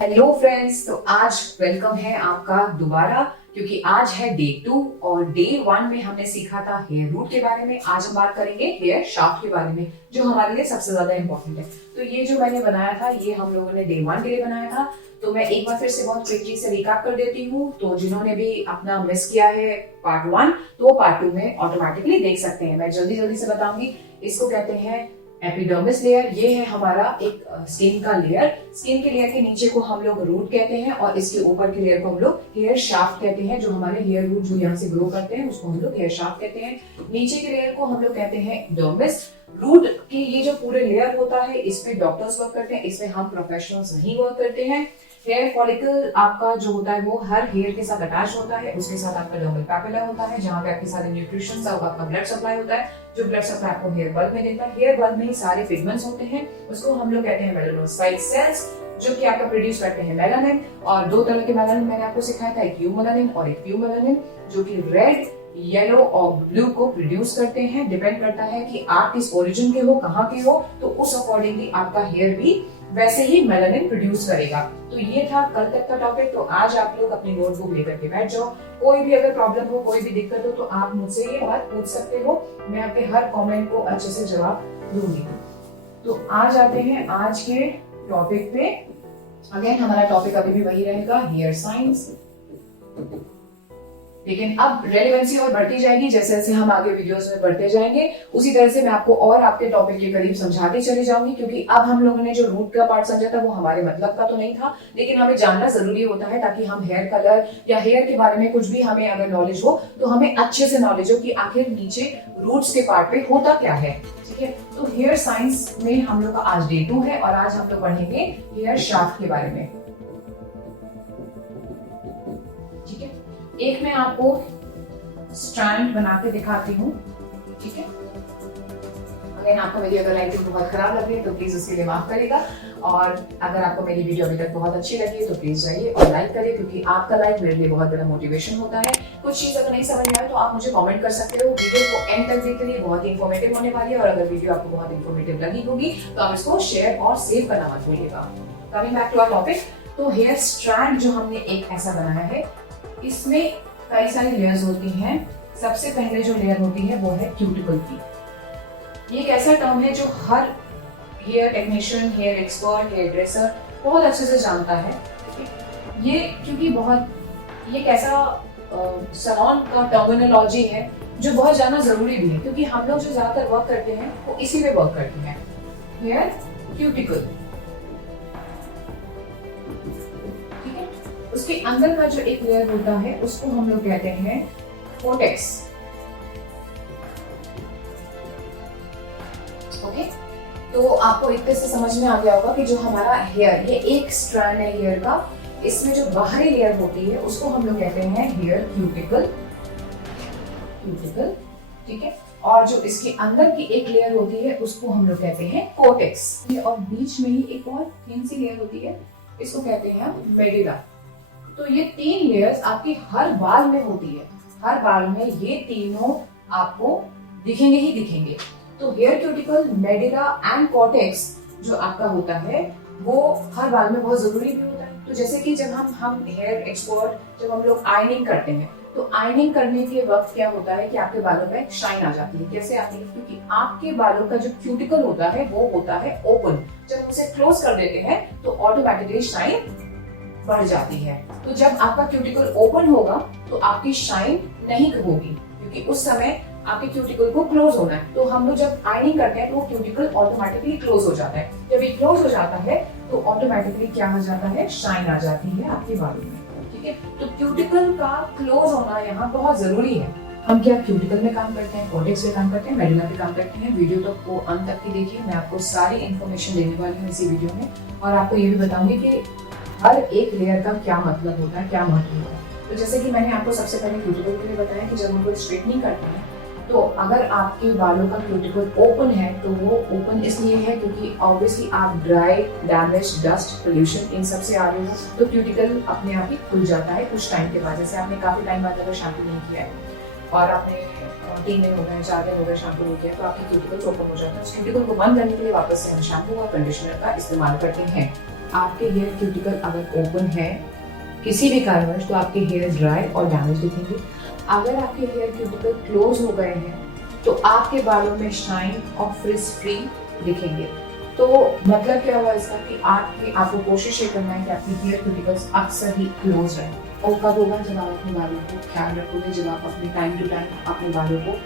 Hello friends, तो आज welcome है आपका दोबारा, क्योंकि आज है डे 2 और डे 1 में हमने सीखा था हेयर रूट के बारे में। आज हम बात करेंगे हेयर शाफ्ट के बारे में, जो हमारे लिए सबसे ज्यादा इम्पोर्टेंट है। तो ये जो मैंने बनाया था, ये हम लोगों ने डे 1 के लिए बनाया था। तो मैं एक बार फिर से बहुत क्विकली से रिकैप कर देती हूँ। तो जिन्होंने भी अपना मिस किया है पार्ट 1, तो पार्ट 2 में ऑटोमेटिकली देख सकते हैं। मैं जल्दी जल्दी से बताऊंगी। इसको कहते हैं एपिडर्मिस लेयर। ये है हमारा एक स्किन का लेयर। स्किन के लेयर के नीचे को हम लोग रूट कहते हैं और इसके ऊपर के लेयर को हम लोग हेयर शाफ्ट कहते हैं। जो हमारे हेयर रूट जो यहाँ से ग्रो करते हैं उसको हम लोग हेयर शाफ्ट कहते हैं। नीचे के लेयर को हम लोग कहते हैं डर्मिस। रूट के ये जो पूरे लेयर होता है, इसमें डॉक्टर्स वर्क करते हैं, इसमें हम प्रोफेशनल्स नहीं वर्क करते हैं। हेयर फॉलिकल आपका जो होता है वो हर हेयर के साथ अटैच होता है। उसके साथ आपका डर्मल पैपिला होता है, जहाँ पे आपके सारे न्यूट्रिशन आपका ब्लड सप्लाई होता है, जो ब्लड सप्लाई आपको हेयर बल्ब में देता है। हेयर बल्ब में ही सारे पिगमेंट्स होते हैं, उसको हम लोग कहते हैं मेलानोसाइट सेल्स, जो कि आपका प्रोड्यूस करते हैं मेलानिन। और दो तरह के मेलानिन मैंने आपको सिखाया था, एक यूमेलानिन और एक प्यूमेलानिन, जो कि रेड, येलो और ब्लू को प्रोड्यूस करते हैं। डिपेंड करता है कि आप किस ओरिजिन के हो, कहाँ के हो, तो उस अकॉर्डिंगली आपका हेयर भी वैसे ही मेलानिन प्रोड्यूस करेगा। तो ये था कल तक का टॉपिक। तो आज आप लोग अपनी नोटबुक लेकर के बैठ जाओ। कोई भी अगर प्रॉब्लम हो, कोई भी दिक्कत हो, तो आप मुझसे ये बात पूछ सकते हो। मैं आपके हर कमेंट को अच्छे से जवाब दूंगी। तो आज आते हैं आज के टॉपिक पे। अगेन हमारा टॉपिक अभी भी वही रहेगा, हेयर साइंस। लेकिन अब रेलेवेंसी और बढ़ती जाएगी जैसे जैसे हम आगे वीडियोस में बढ़ते जाएंगे। उसी तरह से मैं आपको और आपके टॉपिक के करीब समझाते चले जाऊंगी, क्योंकि अब हम लोगों ने जो रूट का पार्ट समझा था वो हमारे मतलब का तो नहीं था, लेकिन हमें जानना जरूरी होता है, ताकि हम हेयर कलर या हेयर के बारे में कुछ भी हमें अगर नॉलेज हो तो हमें अच्छे से नॉलेज हो कि आखिर नीचे रूट्स के पार्ट पे होता क्या है। ठीक है, तो हेयर साइंस में हम लोग का आज डे 2 है और आज हम लोग पढ़ेंगे हेयर शाफ्ट के बारे में। ठीक है, एक मैं आपको स्ट्रैंड बना के दिखाती हूँ। ठीक है, अगर आपको मेरी अगर लाइटिंग बहुत खराब लग रही है तो प्लीज उसके लिए माफ करेगा। और अगर आपको मेरी वीडियो अभी तक बहुत अच्छी लगी है तो प्लीज जाइए और लाइक करिए, क्योंकि आपका लाइक मेरे लिए बहुत बड़ा मोटिवेशन होता है। कुछ चीज अगर नहीं समझ में आए तो आप मुझे कमेंट कर सकते हो। वीडियो को एंड तक देखते रहिए, बहुत ही इंफॉर्मेटिव होने वाली है। और अगर वीडियो आपको बहुत इंफॉर्मेटिव लगी होगी तो आप इसको शेयर और सेव करना मत भूलिएगा। Coming back to our topic, तो हेयर स्ट्रैंड जो हमने एक ऐसा बनाया है, इसमें कई सारी लेयर्स होती हैं। सबसे पहले जो लेयर होती है वो है क्यूटिकल की। ये एक ऐसा टर्म है जो हर hair technician, hair expert, hairdresser बहुत अच्छे से जानता है। ये क्योंकि ये एक ऐसा सलोन का टर्मिनोलॉजी है जो बहुत जानना जरूरी भी है, क्योंकि हम लोग जो ज्यादातर वर्क करते हैं वो इसी में वर्क करते हैं, हेयर क्यूटिकल। उसके अंदर का जो एक लेयर होता है उसको हम लोग कहते हैं कोटेक्स। ओके, तो आपको एक तरह से समझ में आ गया होगा कि जो हमारा हेयर, ये एक स्ट्रैंड है हेयर का, इसमें जो बाहरी लेयर होती है उसको हम लोग कहते हैं हेयर क्यूटिकल। ठीक है, और जो इसके अंदर की एक लेयर होती है उसको हम लोग कहते हैं कोटेक्स। और बीच में ही एक और थिन सी लेयर होती है, इसको कहते हैं हम मेडुला। तो ये 3 लेयर्स आपके हर बाल में होती है। हर बाल में ये तीनों आपको दिखेंगे ही दिखेंगे। तो hair cuticle, medulla and cortex जो आपका होता है वो हर बाल में बहुत जरूरी भी होता है। तो जैसे कि जब हम हेयर एक्सपर्ट, जब हम लोग आयनिंग करते हैं, तो आयनिंग करने के वक्त क्या होता है कि आपके बालों पे शाइन आ जाती है। कैसे आती है? क्योंकि आपके बालों का जो क्यूटिकल होता है वो होता है ओपन। जब उसे क्लोज कर देते हैं तो ऑटोमेटिकली शाइन बढ़ जाती है। तो जब आपका क्यूटिकल ओपन होगा तो आपकी शाइन नहीं होगी, क्योंकि उस समय आपके क्यूटिकल को क्लोज होना है। तो हम लोग जब आयनिंग करते हैं तो वो क्यूटिकल ऑटोमेटिकली क्लोज हो जाता है। जब ये क्लोज हो जाता है तो ऑटोमेटिकली क्या हो जाता है, शाइन आ जाती है आपके बालों में। ठीक है, तो क्यूटिकल का क्लोज होना यहाँ बहुत जरूरी है। हम क्या क्यूटिकल में काम करते हैं, कोटेक्स में काम करते हैं, मेडुला पे काम करते हैं। वीडियो तक को अंत तक की देखिए, मैं आपको सारी इन्फॉर्मेशन देने वाली हूँ इसी वीडियो में। और आपको ये भी बताऊंगी कि हर एक लेयर का क्या मतलब होता है, क्या महत्व होता है। तो जैसे कि मैंने आपको सबसे पहले क्यूटिकल के लिए बताया कि जब हम लोग स्ट्रेटनिंग करते हैं तो अगर आपके बालों का क्यूटिकल ओपन है तो वो ओपन इसलिए है क्योंकि ऑब्वियसली आप dry, damage, dust, pollution in सब से आ रहे हो, तो क्यूटिकल अपने आप ही खुल जाता है कुछ टाइम के बाद। जैसे आपने काफी टाइम बाद अगर शैम्पू नहीं किया है और आपने 3 दिन हो गए, 4 दिन हो गए शैम्पू नहीं किया, तो आपकी क्यूटिकल ओपन हो जाता है। उस क्यूटिकल को बंद करने के लिए वापस से हम शैम्पू और कंडीशनर का इस्तेमाल करते हैं। आपके हेयर क्यूटिकल अगर ओपन है किसी भी कारणवश तो आपके हेयर ड्राई और डैमेज दिखेंगे। अगर आपके हेयर क्यूटिकल क्लोज हो गए हैं तो आपके बालों में शाइन और फ्रिज फ्री दिखेंगे। तो मतलब क्या हुआ इसका कि आपको कोशिश ये करना है कि आपकी हेयर क्यूटिकल्स अक्सर ही क्लोज रहे। और कब होगा जब आप अपने बालों को ख्याल रखोगे, जब आप अपने टाइम टू टाइम अपने बालों को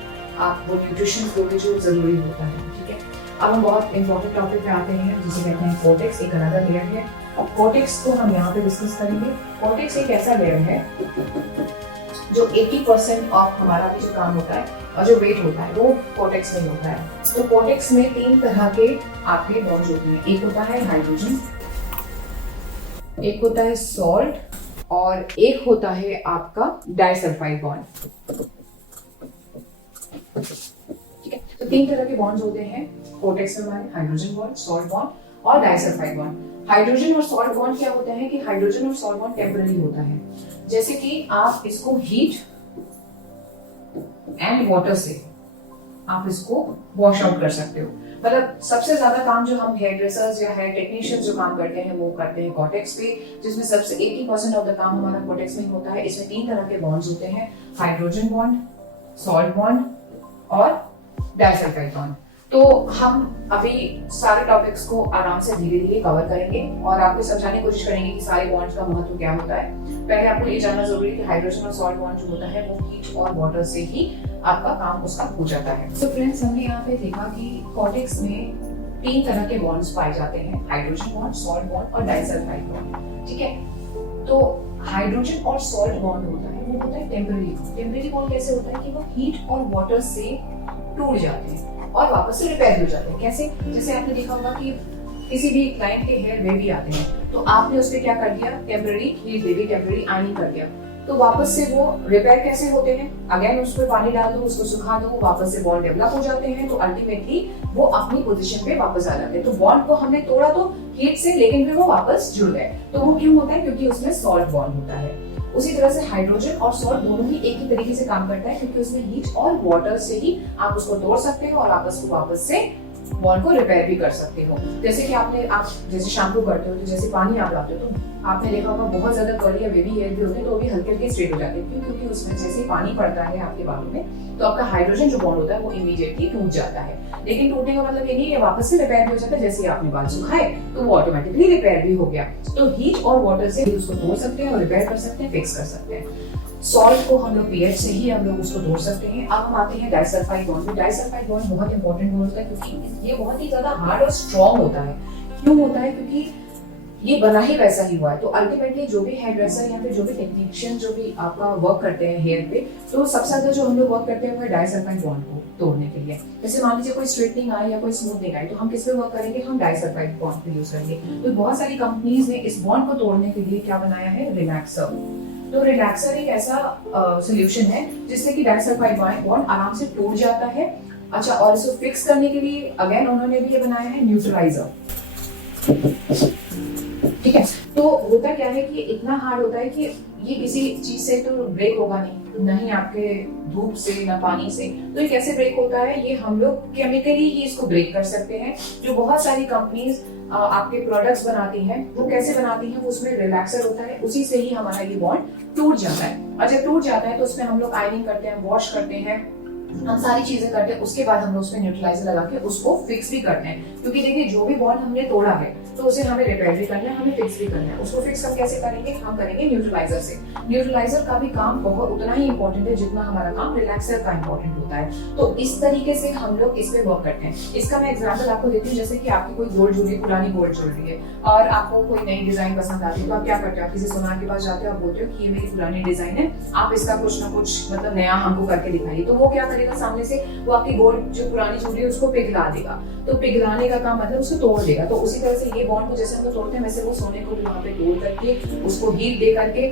आप वो न्यूट्रिशन दोगे जो जरूरी होता है। ठीक है, अब हम बहुत इंपॉर्टेंट टॉपिक पे आते हैं जिसे कहते हैं कोर्टेक्स, एक अनदर लेयर है। और कोर्टेक्स को हम यहाँ पे डिस्कस करेंगे। कोर्टेक्स एक ऐसा लेयर है जो 80% ऑफ हमारा भी जो काम होता है और जो वेट होता है वो कोर्टेक्स में होता है। तो कोर्टेक्स में 3 तरह के आपके बॉन्ड्स होते हैं। एक होता है हाइड्रोजन, एक होता है सॉल्ट और एक होता है आपका डाइसल्फाइड बॉन्ड। ठीक है, तो 3 तरह के बॉन्ड्स होते हैं कोर्टेक्स में हमारे, हाइड्रोजन बॉन्ड, सॉल्ट बॉन्ड और डाइसल्फाइड बॉन्ड। हाइड्रोजन और सॉल्ट बॉन्ड क्या होता है कि हाइड्रोजन और सॉल्ट बॉन्ड टेम्पररी होता है। जैसे कि आप इसको हीट एंड वाटर से आप इसको वॉश आउट कर सकते हो। मतलब सबसे ज्यादा काम जो हम हेयर ड्रेसर्स या हेयर टेक्नीशियंस जो काम करते हैं वो करते हैं कोर्टेक्स पे, जिसमें सबसे 80% ऑफ द काम हमारा कोर्टेक्स में ही होता है। इसमें 3 तरह के बॉन्ड्स होते हैं, हाइड्रोजन बॉन्ड, सॉल्ट बॉन्ड और डाइसल्फाइड बॉन्ड। तो हम अभी सारे टॉपिक्स को आराम से धीरे धीरे कवर करेंगे और आपको समझाने की कोशिश करेंगे कि सारे बॉन्ड्स का महत्व क्या होता है। पहले आपको ये जानना जरूरी है कि हाइड्रोजन और सॉल्ट बॉन्ड जो होता है वो हीट और वाटर से ही आपका काम उसका हो जाता है। तो फ्रेंड्स, हमने यहाँ पे देखा कि कोर्टेक्स में 3 तरह के बॉन्ड्स पाए जाते हैं, हाइड्रोजन बॉन्ड, सॉल्ट बॉन्ड और डाइसल्फाइड बॉन्ड। ठीक है, तो हाइड्रोजन और सॉल्ट बॉन्ड होता है वो होता है टेम्पररी। टेम्पररी बॉन्ड कैसे होता है कि वो हीट और वाटर से टूट जाते हैं और वापस से रिपेयर हो जाते हैं। कैसे? जैसे आपने देखा होगा कि किसी भी क्लाइंट के हेयर वेवी आते हैं तो आपने उस पर क्या कर दिया, टेम्पररी हीट दे दी, टेम्पररी आयनिंग कर दिया, तो वापस से वो रिपेयर कैसे होते हैं? अगेन उस पर पानी डाल दो, उसको सुखा दो, वापस से बॉन्ड डेवलप हो जाते हैं, तो अल्टीमेटली वो अपनी पोजीशन पे वापस आ जाते हैं। तो बॉन्ड को हमने तोड़ा तो हीट से, लेकिन फिर वो वापस जुड़ गए। तो वो क्यों होता है? क्योंकि उसमें सॉल्ट बॉन्ड होता है। उसी तरह से हाइड्रोजन और सॉल्ट दोनों ही एक ही तरीके से काम करता है, क्योंकि उसमें हीट और वाटर से ही आप उसको तोड़ सकते हो और वापस से बॉन्ड को रिपेयर भी कर सकते हो। जैसे कि आप जैसे शैम्पू करते हो तो जैसे पानी आप लाते हो तो आपने देखा होगा बहुत ज्यादा कर्ली या बेबी हेयर भी होते हैं तो वो भी हल्के हल्के स्ट्रेट हो जाते हैं। क्यों? क्योंकि उसमें जैसे पानी पड़ता है आपके बालों में तो आपका हाइड्रोजन जो बॉन्ड होता है वो इमीडिएटली टूट जाता है। लेकिन टूटने का मतलब ये नहीं है, वापस से रिपेयर भी हो जाता है। जैसे आपने बाल सुखाए तो वो ऑटोमेटिकली रिपेयर भी हो गया। तो हीट और वाटर से उसको तोड़ सकते हैं और रिपेयर कर सकते हैं, फिक्स कर सकते हैं। सॉल्ट को हम लोग पीएच से ही हम लोग उसको तोड़ सकते हैं। अब हम आते हैं डाइसल्फाइड बॉन्ड। डाइसल्फाइड बॉन्ड बहुत इंपॉर्टेंट होता है क्योंकि ये बहुत ही ज्यादा हार्ड और स्ट्रॉन्ग होता है। क्यों होता है? क्योंकि ये बना ही वैसा ही हुआ है। तो अल्टीमेटली जो भी हेयर ड्रेसर या फिर जो भी टेक्नीशियन जो भी आपका वर्क करते हैं हेयर पे, तो सबसे ज्यादा जो हम लोग वर्क करते हैं वो है डाइसल्फाइड बॉन्ड को तोड़ने के लिए। जैसे मान लीजिए कोई स्ट्रेटनिंग आए या कोई स्मूथनिंग आए तो हम किस पे वर्क करेंगे? हम डाइसल्फाइड बॉन्ड पे यूज करेंगे। तो बहुत सारी कंपनीज ने इस बॉन्ड को तोड़ने के लिए क्या बनाया है? रिलैक्सर। तो रिलैक्सर एक ऐसा सोल्यूशन है जिससे कि डाइसल्फाइड बॉन्ड आराम से टूट जाता है। अच्छा, और इसको फिक्स करने के लिए अगेन उन्होंने भी ये बनाया है न्यूट्रलाइजर। ठीक है, तो होता क्या है कि इतना हार्ड होता है कि ये किसी चीज से तो ब्रेक होगा नहीं आपके धूप से ना पानी से। तो ये कैसे ब्रेक होता है? ये हम लोग केमिकली ही इसको ब्रेक कर सकते हैं। जो बहुत सारी कंपनीज आपके प्रोडक्ट्स बनाती हैं वो कैसे बनाती हैं? वो उसमें रिलैक्सर होता है, उसी से ही हमारा ये बॉन्ड टूट जाता है। और जब टूट जाता है तो उसमें हम लोग आयनिंग करते हैं, वॉश करते हैं, हम सारी चीजें करते हैं। उसके बाद हम लोग उसमें न्यूट्रलाइजर लगा के उसको फिक्स भी करते हैं। क्योंकि देखिए जो भी बॉन्ड हमने तोड़ा है तो उसे हमें रिपेयर भी करना है, हमें फिक्स भी करना है। उसको फिक्स हम कैसे करेंगे? हम करेंगे न्यूट्रलाइजर से। न्यूट्रलाइजर का भी काम बहुत उतना ही इंपॉर्टेंट है जितना हमारा काम रिलैक्सर का इंपॉर्टेंट होता है। तो इस तरीके से हम लोग इस पे वर्क करते हैं। इसका मैं एग्जांपल आपको देती हूँ। जैसे कि आपकी कोई गोल्ड ज्वेलरी, पुरानी गोल्ड ज्वेलरी है और आपको कोई नई डिजाइन पसंद आती है तो आप क्या करते हो? आप किसी सोनार के पास जाते हो, आप बोलते हो कि ये मेरी पुरानी डिजाइन है, आप इसका कुछ ना कुछ मतलब नया हमको करके दिखाइए। तो वो क्या करेगा? सामने से वो आपकी गोल्ड जो पुरानी ज्वेलरी है उसको पिघला देगा। तो पिघलाने का काम मतलब उसको तोड़ देगा। तो उसी तरह से ये बॉन्ड को जैसे हम तोड़ते हैं वैसे वो सोने को भी वहां पे तोड़ करके उसको हीट दे करके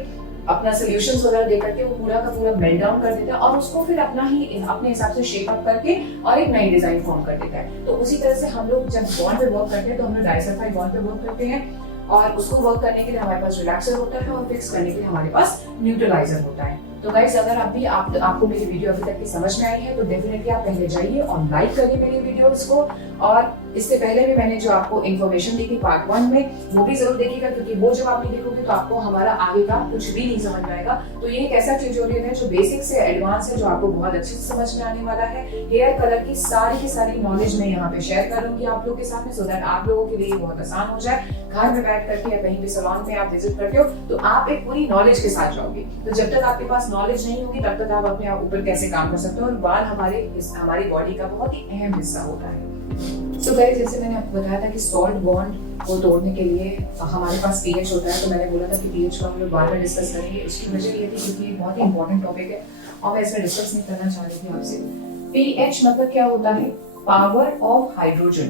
अपना सोल्यूशंस वगैरह दे करके वो पूरा का पूरा मेल्ट डाउन कर देता है और उसको फिर अपने हिसाब से शेप अप करके और एक नई डिजाइन फॉर्म कर देता है। तो उसी तरह से हम लोग जब बॉन्ड पे वर्क करते हैं तो हम लोग डाइसल्फाइड बॉन्ड पे वर्क करते हैं और उसको वर्क करने के लिए हमारे पास रिलैक्सर होता है और फिक्स करने के लिए हमारे पास न्यूट्रलाइजर होता है। तो गाइस अगर आपको मेरी वीडियो अभी तक की समझ में आई है तो डेफिनेटली आप पहले जाइए और लाइक करिए मेरी वीडियोस को, और इससे पहले भी मैंने जो आपको इन्फॉर्मेशन दी थी पार्ट 1 में वो भी जरूर देखिएगा, क्योंकि वो जब आप नहीं देखोगे तो आपको हमारा आगे का कुछ भी नहीं समझ में आएगा। तो ये एक ऐसा ट्यूटोरियल है जो बेसिक से एडवांस है, जो आपको बहुत अच्छे से समझ में आने वाला है। हेयर कलर की सारी नॉलेज मैं यहाँ पे शेयर करूंगी आप लोग के साथ में, सो दैट आप लोगों के लिए बहुत आसान हो जाए। घर में बैठ करके या कहीं भी सैलून में आप विजिट करते हो तो आप एक पूरी नॉलेज के साथ जाओगे। तो जब तक आपके पास नॉलेज नहीं होगी तब तक आप अपने आप ऊपर कैसे काम कर सकते हो। और बाल हमारी बॉडी का बहुत ही अहम हिस्सा होता है। तो गाइस जैसे मैंने आपको बताया था कि सॉल्ट बॉन्ड को तोड़ने के लिए हमारे पास पीएच होता है, तो मैंने बोला था कि पीएच को हम लोग बार बार डिस्कस करेंगे। उसकी वजह ये थी क्योंकि ये बहुत ही इंपॉर्टेंट टॉपिक है और मैं इसमें डिस्कस नहीं करना चाह रही थी आपसे। पीएच मतलब क्या होता है? Power of hydrogen.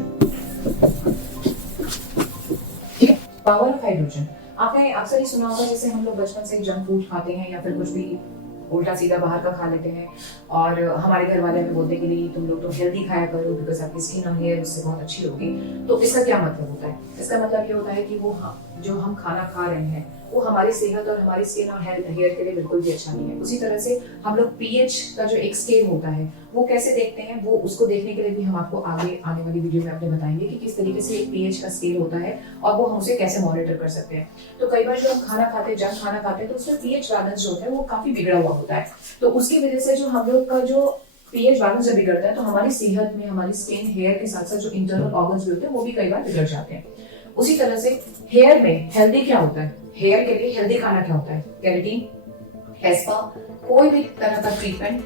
ठीक है, पावर ऑफ हाइड्रोजन। आपने अक्सर ही सुना होगा, जैसे हम लोग बचपन से जंक फूड खाते हैं या फिर कुछ भी उल्टा सीधा बाहर का खा लेते हैं, और हमारे घर वाले हमें बोलते हैं कि नहीं तुम लोग तो हेल्दी खाया करो बिकॉज आपकी स्किन और हेयर उससे बहुत अच्छी होगी। तो इसका क्या मतलब होता है? इसका मतलब ये होता है कि जो हम खाना खा रहे हैं वो हमारी सेहत और हमारी स्किन और हेयर के लिए बिल्कुल भी अच्छा नहीं है। उसी तरह से हम लोग पीएच का जो एक स्केल होता है वो कैसे देखते हैं, वो उसको देखने के लिए भी हम आपको आगे आने वाली वीडियो में आपने बताएंगे कि किस तरीके से एक पीएच का स्केल होता है और वो हम उसे कैसे मॉनिटर कर सकते हैं। तो कई बार जब हम खाना खाते हैं, जंक खाना खाते हैं, तो उसमें पीएच बैलेंस जो होता है वो काफी बिगड़ा हुआ होता है। तो उसकी वजह से जो हम लोग का जो पीएच बैलेंस जब बिगड़ता है तो हमारी सेहत में हमारी स्किन हेयर के साथ साथ जो इंटरनल ऑर्गन्स भी होते हैं वो भी कई बार बिगड़ जाते हैं। उसी तरह से हेयर में हेल्दी क्या होता है? हेयर के लिए हेल्दी खाना क्या होता है? केराटिन, हेयर कोई भी तरह का ट्रीटमेंट,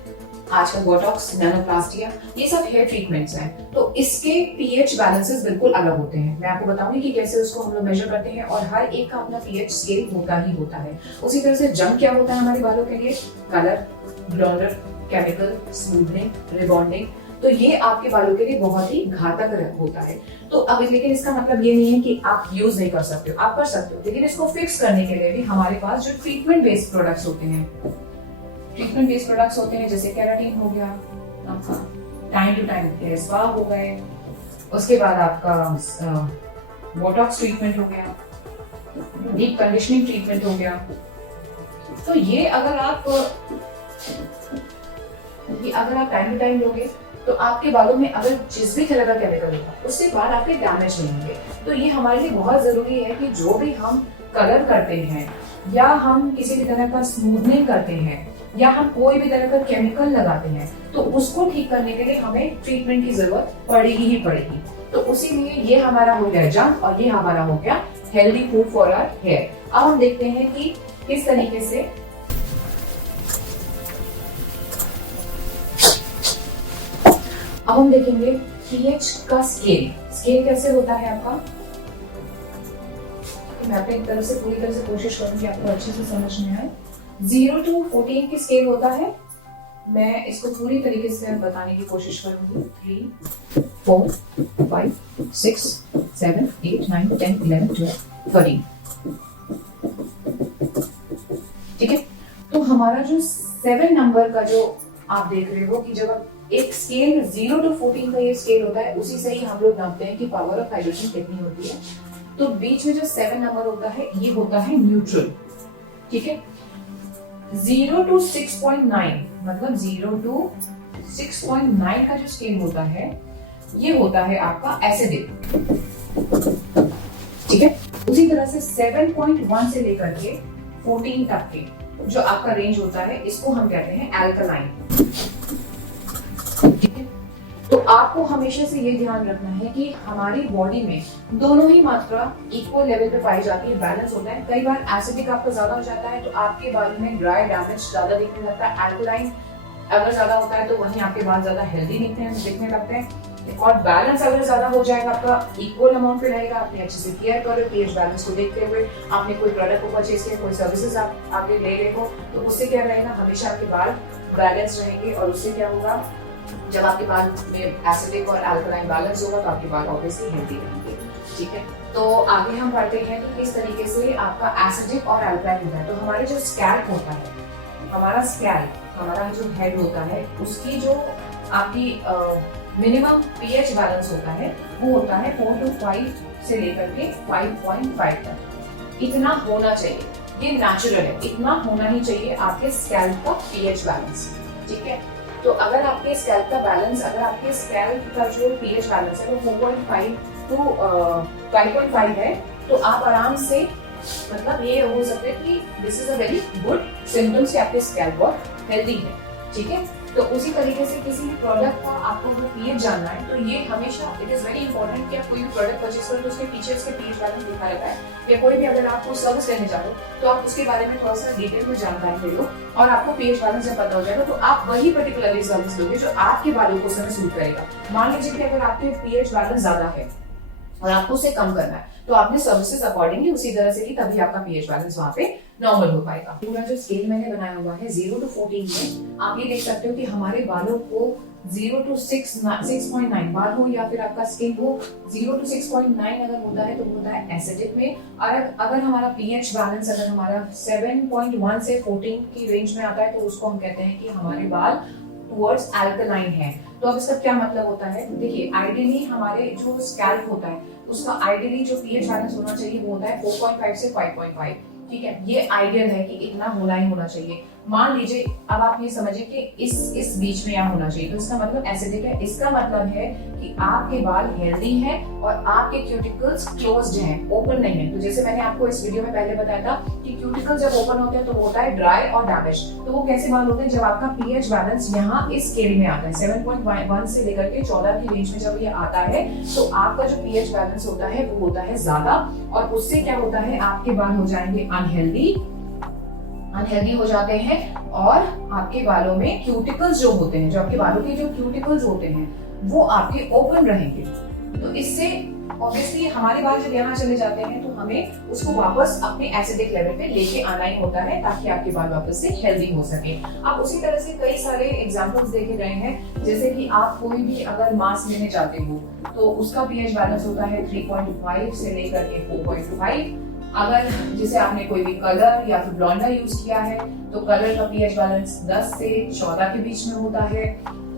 आजकल बोटॉक्स, नैनोप्लास्टिया, ये सब हेयर ट्रीटमेंट्स हैं। तो इसके पीएच बैलेंसेस बिल्कुल अलग होते हैं। मैं आपको बताऊंगी कि कैसे उसको हम लोग मेजर करते हैं, और हर एक का अपना पीएच स्केल होता ही होता है। उसी तरह से जंक क्या होता है हमारे बालों के लिए? Colour, blonder, chemical, smoothening, rebonding. तो ये आपके बालों के लिए बहुत ही घातक होता है। तो अब लेकिन इसका मतलब ये नहीं है कि आप यूज नहीं कर सकते हो, आप कर सकते हो, लेकिन इसको फिक्स करने के लिए भी हमारे पास जो ट्रीटमेंट बेस्ड प्रोडक्ट्स होते हैं, जैसे केराटिन हो गया, time to time hair spa हो गए, उसके बाद आपका बोटॉक्स ट्रीटमेंट हो गया, डीप कंडीशनिंग ट्रीटमेंट हो गया। तो ये अगर आप टाइम टू टाइम लोगे तो आपके बालों में अगर जिस भी तरह का केमिकल होगा उससे बाल आपके डैमेज नहीं होंगे। तो ये हमारे लिए बहुत जरूरी है कि जो भी हम कलर करते हैं या हम किसी भी तरह का स्मूथनिंग करते हैं या हम कोई भी तरह का केमिकल लगाते हैं तो उसको ठीक करने के लिए हमें ट्रीटमेंट की जरूरत पड़ेगी ही पड़ेगी। तो उसी में ये हमारा हो गया जंक और ये हमारा हो गया healthy food for our hair. अब हम देखते हैं कि किस तरीके से अब हम देखेंगे पीएच का स्केल कैसे होता है आपका। मैं अपने एक तरफ से पूरी तरह से कोशिश करूंगी आपको अच्छे से समझ में आए। 0 to 14 की स्केल होता है। मैं इसको पूरी तरीके से बताने की कोशिश करूंगी। 3, 4, 5, 6, 7, 8, 9, 10, 11, 12, 13। ठीक है, तो हमारा जो 7 नंबर का जो आप देख रहे हो कि जब एक स्केल 0 to 14 का ये स्केल होता है, उसी से ही हम लोग नापते हैं कि पावर ऑफ हाइड्रोजन कितनी होती है। तो बीच में जो 7 नंबर होता है ये होता है न्यूट्रल। ठीक है, 0 to 6.9 मतलब 0 to 6.9 का जो स्केल होता है ये होता है आपका एसिडिक। ठीक है, उसी तरह से 7.1 से लेकर के 14 तक के जो आपका रेंज होता है इसको हम कहते हैं एल्कलाइन। ठीक है, तो आपको हमेशा से ये ध्यान रखना है कि हमारी बॉडी में दोनों ही मात्रा इक्वल लेवल पे पाई जाती है, बैलेंस होता है। कई बार एसिडिक आपका ज्यादा हो जाता है तो आपके बाल में ड्राई डैमेज ज्यादा दिखने लगता है। एल्कलाइन अगर ज्यादा होता है तो वहीं आपके बाल ज्यादा हेल्दी दिखने लगते हैं। और बैलेंस अगर ज्यादा हो जाएगा, आपका इक्वल अमाउंट पे रहेगा, आपने अच्छे से केयर करो पीएच बैलेंस को देखते हुए, आपने कोई प्रोडक्ट को परचेज किया, कोई सर्विसेज आप आगे ले रहे हो, तो उससे क्या रहेगा, हमेशा आपके बाल बैलेंस रहेंगे। और उससे क्या होगा, जब आपके बाल में एसिडिक और अल्कलाइन बैलेंस होगा तो आपके बाल ऑब्वियसली हेल्दी रहेंगे। ठीक है, तो आगे हम पढ़ते हैं कि किस तरीके से आपका एसिडिक और अल्कलाइन होता है। तो हमारे जो स्कैल्प होता है, हमारा जो हेड होता है, उसकी जो आपकी मिनिमम पीएच बैलेंस होता है वो होता है 4 to 5 से लेकर के 5.5 तक। इतना होना चाहिए। ये नेचुरल है, इतना होना ही चाहिए आपके स्कैल्प का पीएच बैलेंस। ठीक है, तो अगर आपके स्कैल्प का बैलेंस, अगर आपके स्कैल्प का जो पीएच बैलेंस है वो 4.5 टू 5.5 है, तो आप आराम से, मतलब ये हो सकता है कि this is a very good symptoms कि आपके स्कैल्प बहुत हेल्दी है। ठीक है, तो उसी तरीके से किसी भी प्रोडक्ट का आपको वो पीएच जानना है, तो ये हमेशा इट इज वेरी इंपॉर्टेंट कि आप कोई भी प्रोडक्ट परचेज करें तो उसके पीछे उसके पीएच बैलेंस लिखा रहता है, या कोई भी अगर आपको सर्विस लेने जा रहे हो तो आप उसके बारे में थोड़ा सा डिटेल में जानकारी ले लो, और आपको पीएच बैलेंस जब पता हो जाएगा तो आप वही पर्टिकुलरली सर्विस लोगे जो आपके बालों को समय सूट करेगा। मान लीजिए कि अगर आपके पीएच बैलेंस ज्यादा है और आपको उसे कम करना है, तो आपने सर्विसेज अकॉर्डिंगली उसी तरह से की, तभी आपका पीएच बैलेंस वहां पे नॉर्मल हो पाएगा। पूरा जो स्केल मैंने बनाया हुआ है 0 to 14 में, आप ये देख सकते हो कि हमारे बालों को 0 to 6.9 बाल हो या फिर आपका स्किन हो, 0 to 6.9 अगर होता है तो वो होता है एसिडिक में, और अगर हमारा पीएच बैलेंस अगर हमारा 7.1 से 14 की रेंज में आता है तो उसको हम कहते हैं कि हमारे बाल टुवर्ड्स अल्कलाइन है। तो अब इसका क्या मतलब होता है, देखिए आइडियली हमारे जो स्कैल्प होता है उसका आइडियली जो पीएच बैलेंस होना चाहिए वो होता है 4.5 से 5.5। ठीक है, ये आइडियल है कि इतना होना ही होना चाहिए। मान लीजिए अब आप ये समझिए कि इस बीच में यहाँ होना चाहिए, तो इसका मतलब एसिडिक है। इसका मतलब है कि आपके बाल हेल्दी हैं और आपके क्यूटिकल्स क्लोज्ड हैं, ओपन नहीं है। तो जैसे मैंने आपको इस वीडियो में पहले बताया था कि क्यूटिकल जब ओपन होते हैं तो वो होता है ड्राई और डैमेज। तो वो कैसे बाल होते हैं, जब आपका पीएच बैलेंस यहाँ इस स्केल में आता है 7.1 से लेकर के 14 की रेंज में जब ये आता है, तो आपका जो पीएच बैलेंस होता है वो होता है ज्यादा, और उससे क्या होता है, आपके बाल हो जाएंगे अनहेल्दी हो जाते हैं, और आपके बालों में क्यूटिकल्स जो होते हैं, जो आपके बालों के जो क्यूटिकल्स होते हैं वो आपके ओपन रहेंगे। तो इससे ऑब्वियसली हमारे बाल जब यहाँ चले जाते हैं तो हमें उसको वापस अपने एसिडिक लेवल पे लेके आना ही होता है, ताकि आपके बाल वापस से हेल्दी हो सके। अब उसी तरह से कई सारे एग्जांपल्स देखे गए हैं, जैसे कि आप कोई भी अगर मास्क लेने जाते हो तो उसका पीएच बैलेंस होता है 3.5 से लेकर के 4.5। अगर जैसे आपने कोई भी कलर या फिर ब्लॉन्डर यूज किया है तो कलर का पीएच बैलेंस 10 से 14 के बीच में होता है।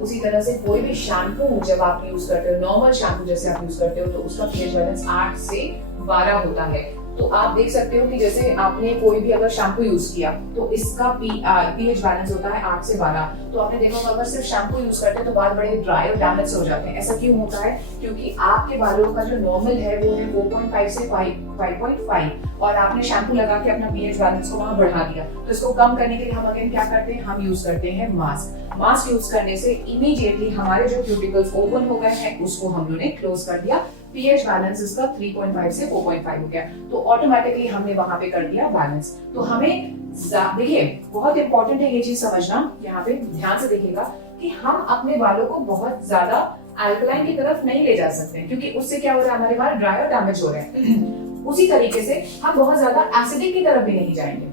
उसी तरह से कोई भी शैम्पू जब आप यूज करते हो, नॉर्मल शैम्पू जैसे आप यूज करते हो, तो उसका पीएच बैलेंस 8 से 12 होता है। तो आप देख सकते हो कि जैसे आपने कोई भी अगर शैम्पू यूज किया तो इसका पीएच बैलेंस होता है 8 से 12। तो आपने देखा होगा अगर सिर्फ शैम्पू यूज करते हैं तो बाल बड़े ड्राई और डैमेज हो जाते हैं। ऐसा क्यों होता है, क्योंकि आपके बालों का जो नॉर्मल है वो है 4.5 से 5.5, और आपने शैम्पू लगा के अपना पीएच बैलेंस को वहां बढ़ा दिया। तो इसको कम करने के लिए हम अगेन क्या करते हैं, हम यूज करते हैं मास्क। मास्क यूज करने से इमीडिएटली हमारे जो क्यूटिकल्स ओपन हो गए हैं उसको हम लोगों ने क्लोज कर दिया, पीएच बैलेंस इसका 3.5 से 4.5 हो गया, तो ऑटोमेटिकली हमने वहां पे कर दिया बैलेंस। तो हमें देखिए बहुत इंपॉर्टेंट है ये चीज समझना, यहाँ पे ध्यान से देखिएगा कि हम अपने बालों को बहुत ज्यादा अल्कलाइन की तरफ नहीं ले जा सकते, क्योंकि उससे क्या हो रहा है, हमारे बाल ड्राई और डैमेज हो रहे हैं। उसी तरीके से हम बहुत ज्यादा एसिडिक की तरफ भी नहीं जाएंगे,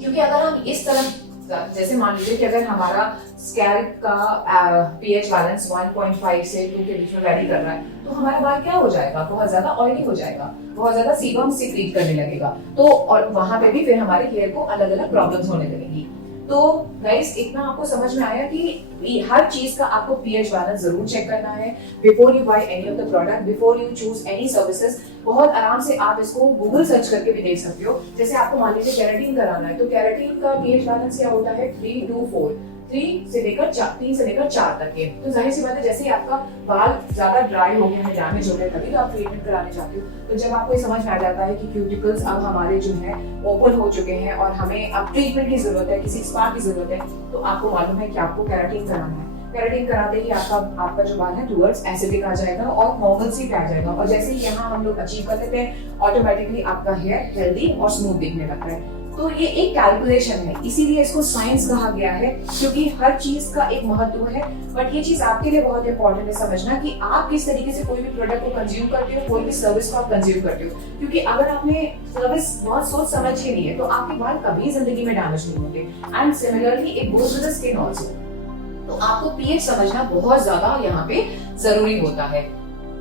क्योंकि अगर हम इस तरफ, जैसे मान लीजिए कि अगर हमारा स्कैल्प का पीएच बैलेंस 1.5 से 2 के बीच में वैरी कर रहा है, तो हमारा बाल क्या हो जाएगा, बहुत ज्यादा ऑयली हो जाएगा, बहुत ज्यादा सीबम सीक्रेट करने लगेगा। तो और वहां पे भी फिर हमारे हेयर को अलग अलग प्रॉब्लम्स होने लगेंगी। तो गाइस इतना आपको समझ में आया कि हर चीज का आपको पीएच बैलेंस जरूर चेक करना है before you by any of the product, before you choose any services. बहुत आराम से आप इसको गूगल सर्च करके भी देख सकते हो। जैसे आपको मान लीजिए केराटिन कराना है, तो केराटिन का पीएच बैलेंस क्या होता है 3 to 4, 3 से लेकर 4 तक के। तो जाहिर सी बात है जैसे ही आपका बाल ज्यादा ड्राई हो गया है, डैमेज हो गया, तभी तो आप ट्रीटमेंट कराने जाते हो। तो जब आपको ये समझ में आ जाता है कि क्यूटिकल्स अब हमारे जो है ओपन हो चुके हैं और हमें अब ट्रीटमेंट की जरूरत है, किसी स्पा की जरूरत है, तो आपको मालूम है कि आपको केराटिन कराना है। केराटिन कराते ही आपका जो बाल है टुवर्ड्स एसिडिक आ जाएगा और नॉर्मलसी पे आ जाएगा, और जैसे ही यहाँ हम लोग अचीव कर लेते हैं ऑटोमेटिकली आपका हेयर हेल्दी और स्मूथ दिखने लगता है। तो ये एक कैलकुलेशन है, इसीलिए इसको साइंस कहा गया है, क्योंकि हर चीज का एक महत्व है। बट ये चीज आपके लिए बहुत इंपॉर्टेंट है समझना कि आप किस तरीके से कोई भी प्रोडक्ट को कंज्यूम करते हो, कोई भी सर्विस को आप कंज्यूम करते हो। क्योंकि अगर आपने सर्विस बहुत सोच समझ के लिए, तो आपके बाल कभी जिंदगी में डैमेज नहीं होते। And similarly it goes with the skin also. तो आपको पीएच समझना बहुत ज्यादा यहाँ पे जरूरी होता है।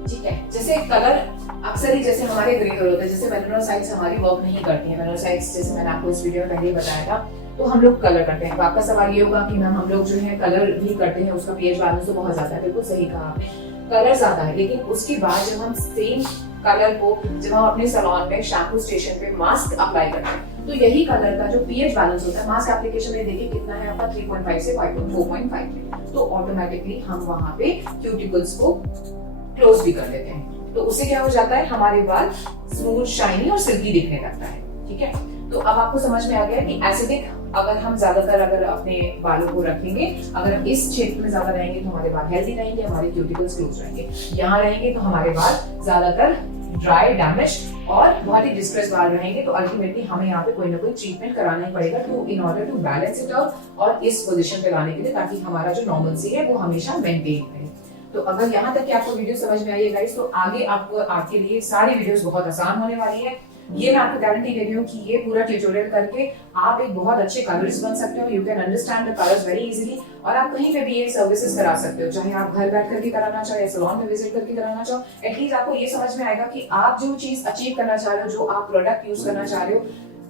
ठीक है, जैसे कलर अक्सर ही जैसे हमारे ग्रे कलर होते हैं, जैसे मेलानोसाइट्स हमारी वर्क नहीं करती है। मेलानोसाइट्स जैसे मैंने आपको इस वीडियो में पहले ही बताया था, तो हम लोग कलर करते हैं। तो आपका सवाल ये होगा कि मैम हम लोग जो है कलर भी करते हैं, उसका पीएच बैलेंस तो बहुत ज्यादा है। बिल्कुल सही कहा आपने, कलर ज्यादा है, लेकिन उसके बाद जब हम सेम कलर को जब हम अपने सैलून में शैम्पू स्टेशन पे मास्क अप्लाई करते हैं, तो यही कलर का जो पीएच बैलेंस होता है मास्क एप्लीकेशन में देखिए कितना है आपका 3.5 से 4.5 में, तो ऑटोमेटिकली हम वहां पे क्यूटिकल्स को क्लोज भी कर लेते हैं। तो उससे क्या हो जाता है, हमारे बाल स्मूथ, शाइनी और सिल्की दिखने लगता है। ठीक है, तो अब आपको समझ में आ गया कि एसिडिक अगर हम ज्यादातर अगर अपने बालों को रखेंगे, अगर हम इस क्षेत्र में ज्यादा रहेंगे तो हमारे बाल हेल्दी रहेंगे, हमारे क्यूटिकल्स क्लोज रहेंगे। यहाँ रहेंगे तो हमारे बाल ज्यादातर ड्राई, डैमेज और बहुत ही डिस्ट्रेस बाल रहेंगे। तो अल्टीमेटली हमें यहाँ पे कोई ना कोई ट्रीटमेंट कराना ही पड़ेगा to in order to balance it out और इस पोजीशन पे लाने के लिए, ताकि हमारा जो नॉर्मलसी है वो हमेशा मेंटेन रहे। तो अगर यहाँ तक कि आपको वीडियो समझ में आई है गाइस, तो आगे आपको आपके लिए सारी वीडियोस बहुत आसान होने वाली है। ये मैं आपको गारंटी दे रही हूँ कि ये पूरा ट्यूटोरियल करके आप एक बहुत अच्छे कलर्स बन सकते हो। You can understand the colours very easily, और आप कहीं पे भी ये सर्विसेज करा सकते हो, चाहे आप घर बैठ करके कराना चाहो या सैलून में विजिट करके कराना चाहो। एटलीस्ट आपको ये समझ में आएगा कि आप जो चीज अचीव करना चाह रहे हो, जो आप प्रोडक्ट यूज करना चाह रहे हो,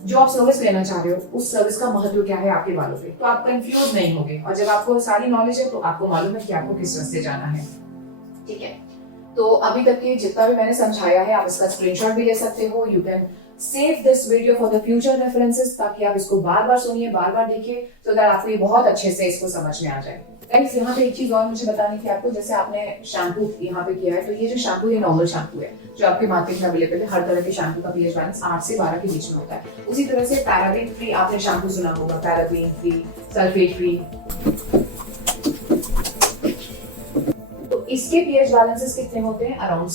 जो आप सर्विस लेना चाह रहे हो, उस सर्विस का महत्व क्या है आपके बालों पे, तो आप कंफ्यूज नहीं होंगे। और जब आपको सारी नॉलेज है तो आपको मालूम है कि आपको किस रास्ते जाना है। ठीक है, तो अभी तक के जितना भी मैंने समझाया है आप इसका स्क्रीनशॉट भी ले सकते हो। You can save this video for the future references, ताकि आप इसको बार बार सुनिए, बार बार देखिए, सो दैट आपको ये बहुत अच्छे से इसको समझ में आ जाए। गाइस, यहाँ पे एक चीज और मुझे बतानी थी आपको, जैसे आपने शैम्पू यहाँ पे किया है, तो ये जो शैम्पू ये नॉर्मल शैम्पू है जो आपके मार्केट में अवेलेबल है। हर तरह के शैम्पू का पीएच बैलेंस 8 से 12 के बीच में होता है। उसी तरह से पैराबेन फ्री आपने शैम्पू सुना होगा, पैराबेन फ्री, सल्फेट फ्री, तो इसके पीएच बैलेंसेस कितने होते हैं? अराउंड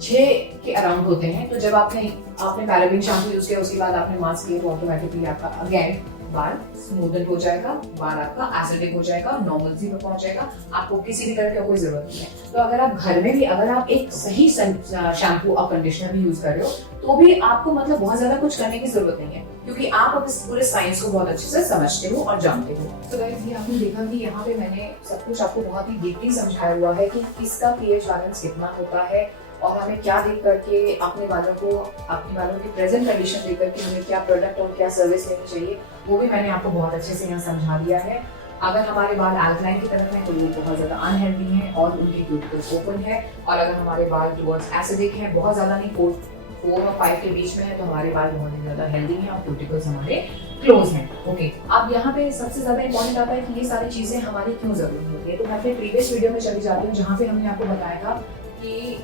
6 के अराउंड होते हैं। तो जब आपने पैराबेन शैम्पू यूज किया, उसके बाद आपने मास्क किया, तो ऑटोमेटिकली आपका अगेन बाल स्मूदन हो जाएगा, बाल आपका एसिडिक हो जाएगा, नॉर्मलसी में पहुंच जाएगा, आपको किसी भी तरह की कोई जरूरत नहीं है। तो अगर आप घर में भी अगर आप एक सही शैम्पू और कंडीशनर भी यूज कर रहे हो, तो भी आपको मतलब बहुत ज्यादा कुछ करने की जरूरत नहीं है, क्योंकि आप अब इस पूरे साइंस को बहुत अच्छे से समझते हो और जानते हो। तो गाइस, ये आपने देखा कि यहाँ पे मैंने सब कुछ आपको बहुत ही डीपली समझाया हुआ है कि इसका पीएच बैलेंस कितना होता है और हमें क्या देख करके अपने बालों की प्रेजेंट कंडीशन देख करके हमें क्या प्रोडक्ट और क्या सर्विस लेनी चाहिए, वो भी मैंने आपको बहुत अच्छे से यहाँ समझा दिया है। अगर हमारे बाल अल्कलाइन की तरफ है तो वो बहुत ज्यादा अनहेल्दी है और उनकी क्यूटिकल्स ओपन है, और अगर हमारे बाल टुवर्ड्स एसिडिक है, बहुत ज्यादा नहीं 4 और 5 के बीच में है, तो हमारे बाल बहुत ही ज्यादा हेल्दी हैं और क्यूटिकल्स हमारे क्लोज हैं। ओके, अब यहाँ पे सबसे ज्यादा इंपॉर्टेंट आता है कि ये सारी चीजें हमारी क्यों जरूरी होती है। तो मैं अपने प्रीवियस वीडियो में चली जाती हूँ, जहाँ पे हमने आपको बताया था कि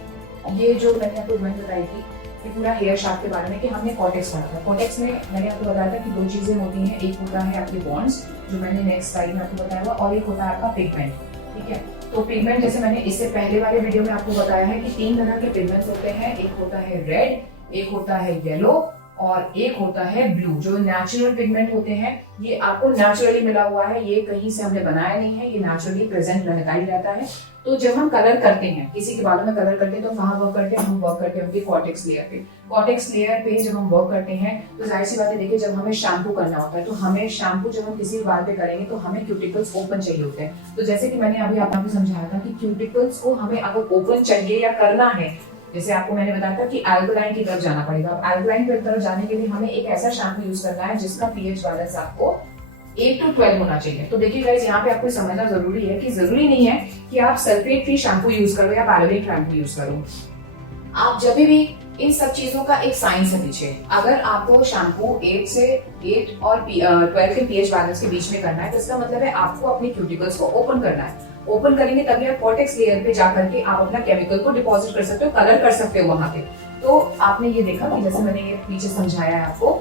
ये जो मैंने आपको ड्राइंग बताई थी ये पूरा हेयर शाफ्ट के बारे में, कि हमने कॉर्टेक्स पढ़ा था। कॉर्टेक्स में मैंने आपको बताया था कि 2 चीजें होती हैं, एक होता है आपके बॉन्ड्स जो मैंने नेक्स्ट स्लाइड में आपको बताया हुआ, और एक होता है आपका पिगमेंट। ठीक है, तो पिगमेंट जैसे मैंने इससे पहले वाले वीडियो में आपको बताया है कि 3 तरह के पिगमेंट्स होते हैं, एक होता है रेड, एक होता है येलो और एक होता है ब्लू। जो नेचुरल पिगमेंट होते हैं ये आपको नेचुरली मिला हुआ है, ये कहीं से हमने बनाया नहीं है, ये नेचुरली प्रेजेंट लगा ही रहता है। तो जब हम कलर करते हैं, किसी के बालों में कलर करते हैं, तो कहाँ वर्क करते हैं? हम वर्क करते हैं उनके कॉर्टेक्स लेयर पे। कॉर्टेक्स लेयर पे जब हम वर्क करते हैं तो जाहिर सी बात है, देखिए जब हमें शैम्पू करना होता है तो हमें शैम्पू जब हम किसी भी बाल पे करेंगे तो हमें क्यूटिकल्स ओपन चाहिए होते हैं। तो जैसे कि मैंने अभी आपको समझाया था कि क्यूटिकल्स को हमें अगर ओपन चाहिए या करना है, जैसे आपको मैंने बताया था कि एल्कलाइन की तरफ जाना पड़ेगा। एल्कलाइन की तरफ जाने के लिए हमें एक ऐसा शैम्पू यूज करना है जिसका पीएच बैलेंस आपको 8 to 12 होना चाहिए। तो देखिए गाइस, यहाँ पे आपको समझना जरूरी है कि जरूरी नहीं है कि आप सल्फेट फ्री शैम्पू यूज करो या पैराबेन शैम्पू यूज करो। आप जब भी इन सब चीजों का एक साइंस है पीछे। अगर आपको शैम्पू 8 और 12 के पीएच बैलेंस के बीच में करना है, तो इसका मतलब है आपको अपने क्यूटिकल्स को ओपन करना है। ओपन करेंगे तभी आप कॉर्टेक्स लेयर पे जाकर के आप अपना केमिकल को डिपॉजिट कर सकते हो, कलर कर सकते हो वहां पे। तो आपने ये देखा कि जैसे मैंने ये पीछे समझाया है आपको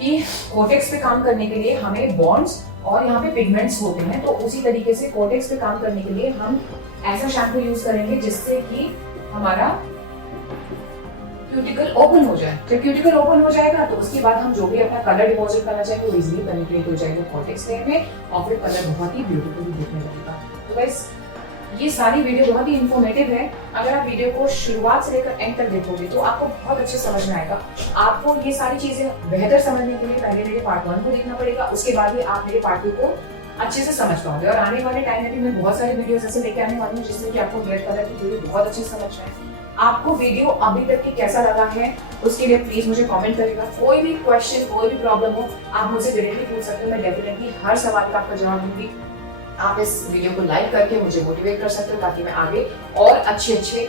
कि कॉर्टेक्स पे काम करने के लिए हमें बॉन्ड्स और यहाँ पे पिगमेंट्स होते हैं, तो उसी तरीके से कॉर्टेक्स पे काम करने के लिए हम ऐसा शैम्पू यूज करेंगे जिससे कि हमारा क्यूटिकल ओपन हो जाए। जब क्यूटिकल ओपन हो जाएगा तो उसके बाद हम जो भी अपना कलर डिपॉजिट करना चाहेंगे वो इजीली पेनिट्रेट हो जाएगा कॉर्टेक्स लेयर में और फिर कलर बहुत ही ब्यूटीफुली दिखने लगेगा। तो गाइस, ये सारी वीडियो बहुत ही इंफॉर्मेटिव है। अगर आप वीडियो को शुरुआत से लेकर एंड तक देखोगे तो आपको बहुत अच्छे समझ में आएगा। आपको ये सारी चीजें बेहतर समझने के लिए पहले मेरे पार्ट 1 को देखना पड़ेगा, उसके बाद ही आप मेरे पार्ट 2 को अच्छे से समझ पाओगे। और आने वाले टाइम में भी मैं बहुत सारी वीडियोस ऐसे लेके आने वाली हूँ जिसमें कि आपको हेयर कलर की थ्योरी बहुत अच्छे से समझ आए। आपको वीडियो अभी तक की कैसा लगा है उसके लिए प्लीज मुझे कमेंट करेगा। कोई भी क्वेश्चन, कोई भी प्रॉब्लम हो आप मुझसे डायरेक्टली पूछ सकते हो, मैं डेफिनेटली हर सवाल का आपका जवाब दूंगी। आप इस वीडियो को लाइक करके मुझे मोटिवेट कर सकते हो ताकि मैं आगे और अच्छे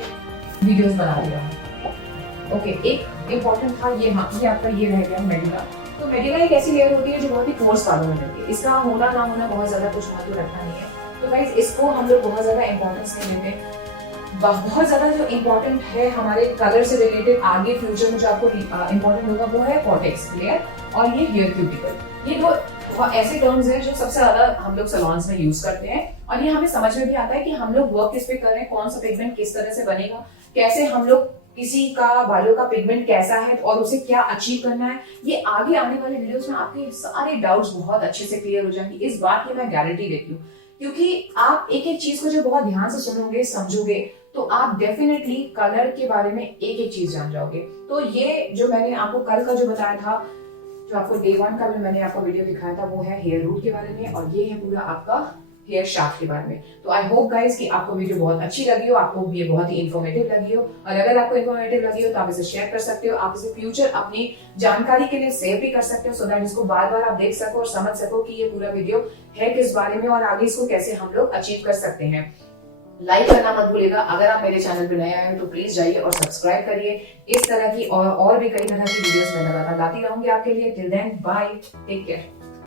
वीडियोस बनाती रहूं। ओके, एक इंपॉर्टेंट था ये, हाँ ये आपका ये रह गया मेडुला। तो मेडुला एक ऐसी लेयर होती है जो बहुत ही कोर्स बालों में मिलती है, इसका होना ना होना बहुत ज्यादा कुछ महत्व रखना नहीं है। तो गाइस इसको हम लोग बहुत ज्यादा इंपॉर्टेंस नहीं देते। बहुत ज्यादा जो इम्पोर्टेंट है हमारे कलर से रिलेटेड आगे फ्यूचर में जो आपको इम्पोर्टेंट होगा वो है कॉर्टेक्स लेयर और ये हेयर क्यूटिकल। ये दो ऐसे टर्म्स हैं जो सबसे ज्यादा हम लोग सैलून्स में यूज करते हैं, और ये हमें समझ में भी आता है कि हम लोग वर्क किस पे कर रहे हैं, कौन सा पिगमेंट किस तरह से बनेगा, कैसे हम लोग किसी का बालों का पिगमेंट कैसा है और उसे क्या अचीव करना है। ये आगे आने वाले वीडियोस में आपके सारे डाउट्स बहुत अच्छे से क्लियर हो जाएंगे, इस बात की मैं गारंटी देती हूँ। क्योंकि आप एक एक चीज को जब बहुत ध्यान से सुनोगे समझोगे तो आप डेफिनेटली कलर के बारे में एक एक चीज जान जाओगे। तो ये जो मैंने आपको कल का जो बताया था, जो आपको डे 1 का भी मैंने आपको वीडियो दिखाया था, वो है हेयर रूट के बारे में, और ये है पूरा आपका हेयर शाफ्ट के बारे में। तो आई होप गाइस कि आपको वीडियो बहुत अच्छी लगी हो, आपको ये बहुत ही इन्फॉर्मेटिव लगी हो, और अगर आपको इन्फॉर्मेटिव लगी हो तो आप इसे शेयर कर सकते हो, आप इसे फ्यूचर अपनी जानकारी के लिए सेव भी कर सकते हो, सो दैट इसको बार बार आप देख सको और समझ सको कि ये पूरा वीडियो है किस बारे में और आगे इसको कैसे हम लोग अचीव कर सकते हैं। लाइक करना मत भूलिएगा। अगर आप मेरे चैनल पर नए आए हो तो प्लीज जाइए और सब्सक्राइब करिए। इस तरह की और भी कई तरह की वीडियोस मैं लगातार लाती रहूंगी आपके लिए। Till then bye, take care.